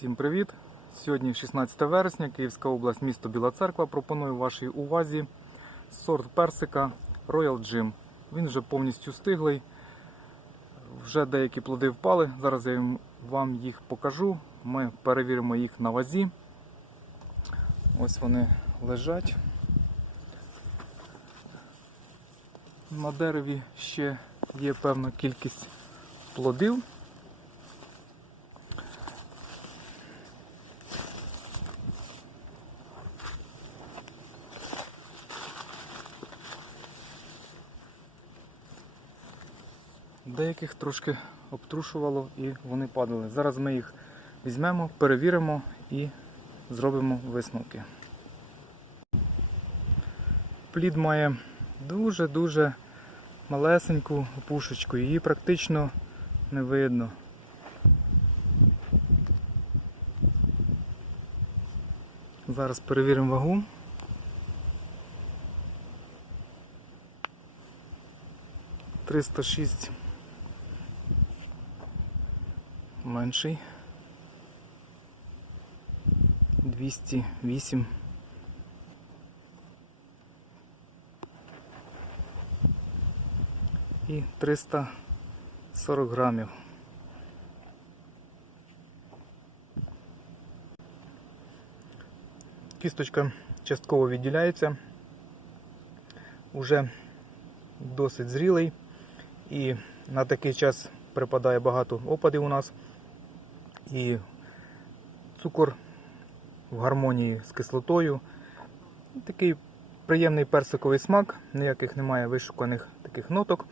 Всім привіт! Сьогодні 16 вересня, Київська область, місто Біла Церква. Пропоную вашій увазі сорт персика Royal Jim. Він вже повністю стиглий. Вже деякі плоди впали. Зараз я вам їх покажу. Ми перевіримо їх на вазі. Ось вони лежать. На дереві ще є певна кількість плодів. Деяких трошки обтрушувало і вони падали. Зараз ми їх візьмемо, перевіримо і зробимо висновки. Плід має дуже-дуже малесеньку опушечку, її практично не видно. Зараз перевіримо вагу. Триста шість менший. 208. І 340 грамів. Кісточка частково відділяється. Уже досить зрілий і на такий час припадає багато опадів у нас. І цукор в гармонії з кислотою. Такий приємний персиковий смак, ніяких немає вишуканих таких ноток.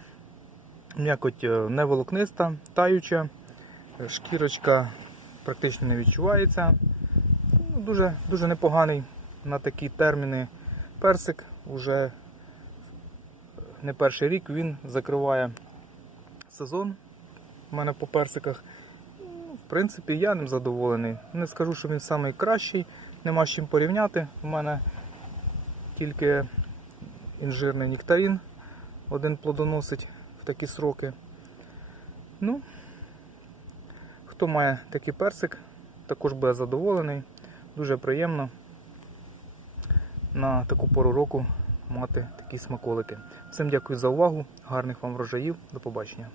М'якоть е, не волокниста, таюча, е, шкірочка практично не відчувається. Ну, Дуже, дуже непоганий на такі терміни персик. Уже не перший рік він закриває сезон у мене по персиках. В принципі, я ним задоволений. Не скажу, що він найкращий, нема з чим порівняти. У мене тільки інжирний нектарин один плодоносить в такі сроки. Ну, хто має такий персик, також буде задоволений. Дуже приємно на таку пору року мати такі смаколики. Всім дякую за увагу, гарних вам врожаїв, до побачення.